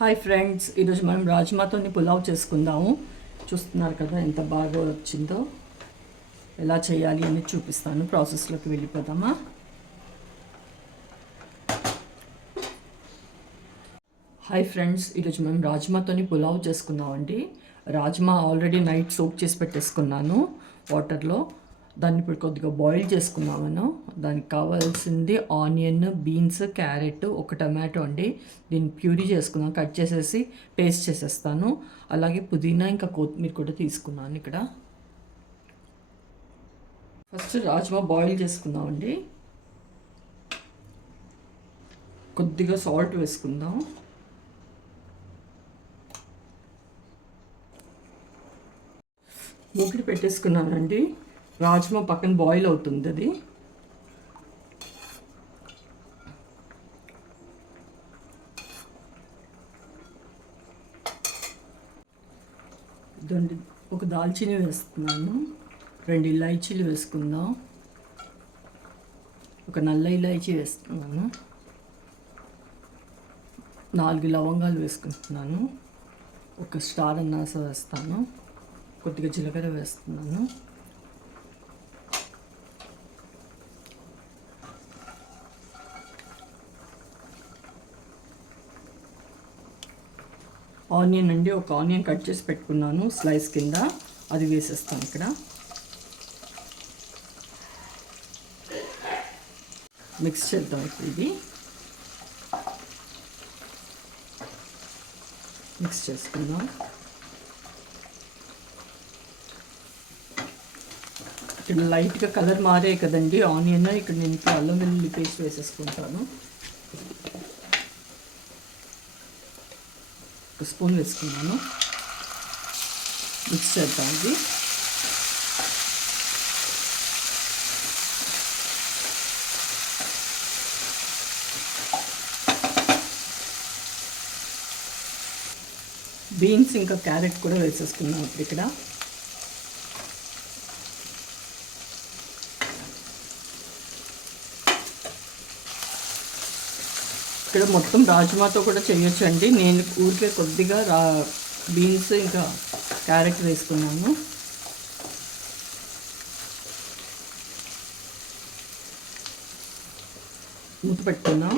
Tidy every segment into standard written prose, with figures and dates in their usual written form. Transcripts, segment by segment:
Hi friends, ఈరోజు మనం రాజ్మాతోని పులావ్ చేసుకుందాము. చూస్తున్నారు కదా ఎంత బాగా వచ్చిందో. ఎలా చేయాలి అని చూపిస్తాను. ప్రాసెస్లోకి వెళ్ళిపోదామా. హాయ్ ఫ్రెండ్స్, ఈరోజు మనం రాజ్మాతోని పులావ్ చేసుకుందామండి. రాజ్మా ఆల్రెడీ నైట్ సోక్ చేసి పెట్టేసుకున్నాను వాటర్లో. దాన్ని ఇప్పుడు కొద్దిగా బాయిల్ చేసుకున్నామను. దానికి కావాల్సింది ఆనియన్, బీన్స్, క్యారెట్, ఒక టమాటో అండి. దీన్ని ప్యూరీ చేసుకున్నాను, కట్ చేసేసి పేస్ట్ చేసేస్తాను. అలాగే పుదీనా ఇంకా కొత్తిమీర కూడా తీసుకున్నాను ఇక్కడ. ఫస్ట్ రాజ్మా బాయిల్ చేసుకుందామండి. కొద్దిగా సాల్ట్ వేసుకుందాం. మూకిడి పెట్టేసుకున్నానండి. రాజ్మా పక్కన బాయిల్ అవుతుంది అది. ఒక దాల్చిని వేస్తున్నాను. 2 ఇలాచీలు వేసుకుందాం. ఒక నల్ల ఇలాచీ వేస్తున్నాను. 4 లవంగాలు వేసుకుంటున్నాను. ఒక స్టార్ అనాస వేస్తాను. కొద్దిగా జీలకర్ర వేస్తున్నాను. ఆనియన్ అండి, ఒక ఆనియన్ కట్ చేసి పెట్టుకున్నాను స్లైస్ కింద, అది వేసేస్తాను ఇక్కడ. మిక్స్ చేద్దాం. ఇప్పుడు ఇది మిక్స్ చేసుకుందాం. ఇక్కడ లైట్గా కలర్ మారే కదండి ఆనియన్. ఇక్కడ నేను ఇప్పుడు అల్లం వెల్లుల్లి పేస్ట్ వేసేసుకుంటాను. ఒక స్పూన్ వేసుకున్నాను. మిక్స్ చేద్దాం. ఇది బీన్స్ ఇంకా క్యారెట్ కూడా వేసేసుకున్నాం ఇప్పుడు ఇక్కడ. ఇక్కడ మొత్తం రాజ్మాతో కూడా చేయొచ్చు అండి. నేను ఊరికే కొద్దిగా బీన్స్ ఇంకా క్యారెట్ వేసుకున్నాను. మూత పెట్టుకున్నాం.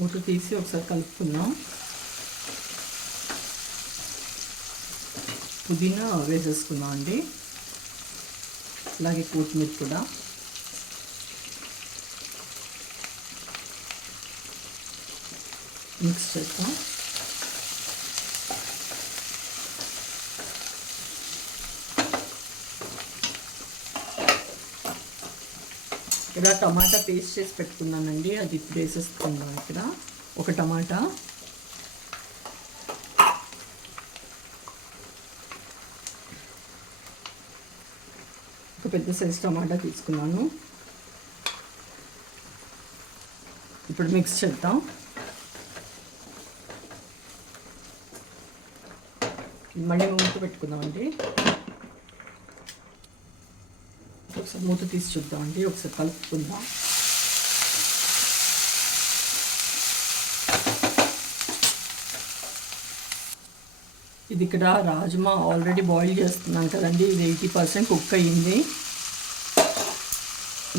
మూత తీసి ఒకసారి కలుపుకుందాం. పుదీనా వేసేసుకున్నాం అండి. అలాగే కొత్తిమీర కూడా. మిక్స్ చేద్దాం. ఇక్కడ టమాటా పేస్ట్ చేసి పెట్టుకున్నానండి, అది వేసేసుకుందాం. ఇక్కడ ఒక టమాటా, ఒక పెద్ద సైజ్ టమాటా తీసుకున్నాను. ఇప్పుడు మిక్స్ చేద్దాం. మళ్ళీ మూత పెట్టుకుందామండి. ఒకసారి మూత తీసి చూద్దామండి. ఒకసారి కలుపుకుందాం. ఇది ఇక్కడ రాజ్మా ఆల్రెడీ బాయిల్ చేస్తున్నాను కదండి. ఇది 80% కుక్ అయ్యింది.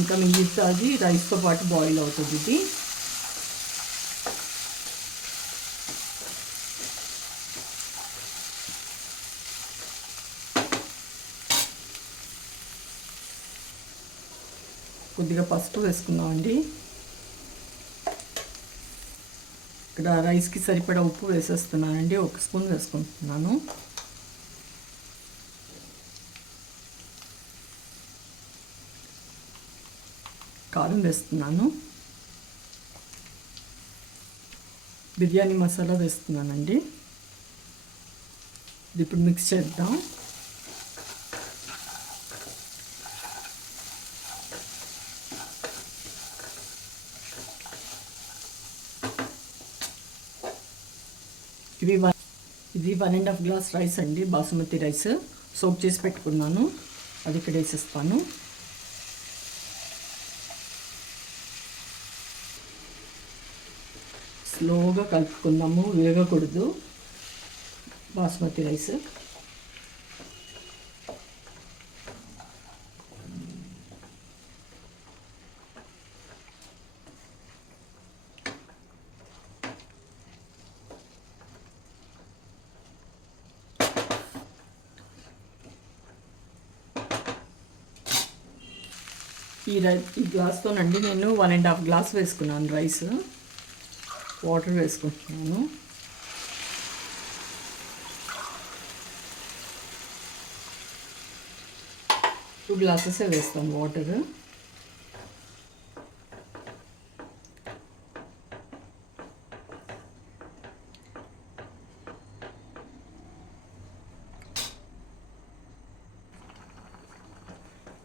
ఇంకా మిగతాది రైస్తో పాటు బాయిల్ అవుతుంది. ఇది కొద్దిగా పసుపు వేసుకుందామండి. ఇక్కడ రైస్కి సరిపడా ఉప్పు వేసేస్తున్నానండి. 1 స్పూన్ వేసుకుంటున్నాను. కారం వేస్తున్నాను. బిర్యానీ మసాలా వేస్తున్నానండి. ఇది ఇప్పుడు మిక్స్ చేద్దాం. ఇది 1.5 గ్లాస్ రైస్ అండి, బాసుమతి రైస్. సోక్ చేసి పెట్టుకున్నాను, అది ఇక్కడ వేసేస్తాను. స్లోగా కలుపుకుందాము, వేగకూడదు బాస్మతి రైస్. ఈ గ్లాస్తోనండి నేను 1.5 గ్లాస్ వేసుకున్నాను రైస్. వాటర్ వేసుకుంటున్నాను. టూ గ్లాసెసే వేస్తాను వాటర్.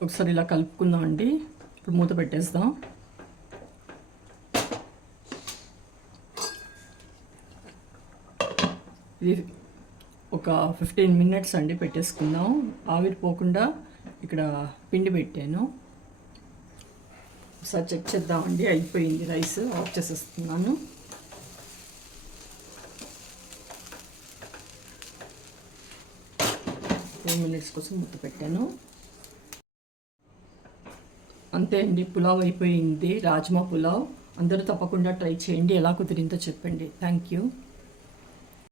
ఒకసారి ఇలా కలుపుకుందాం అండి. ఇప్పుడు మూత పెట్టేద్దాం. ఇది ఒక 15 మినిట్స్ అండి పెట్టేసుకుందాం. ఆవిరి పోకుండా ఇక్కడ పిండి పెట్టాను. ఒకసారి చెక్ చేద్దామండి. అయిపోయింది రైస్. ఆఫ్ చేసేస్తున్నాను. మినిట్స్ కోసం మూత పెట్టాను. అంతే అండి, పులావ్ అయిపోయింది. రాజ్మా పులావ్. అందరూ తప్పకుండా ట్రై చేయండి. ఎలా కుదిరిందో చెప్పండి. Thank you.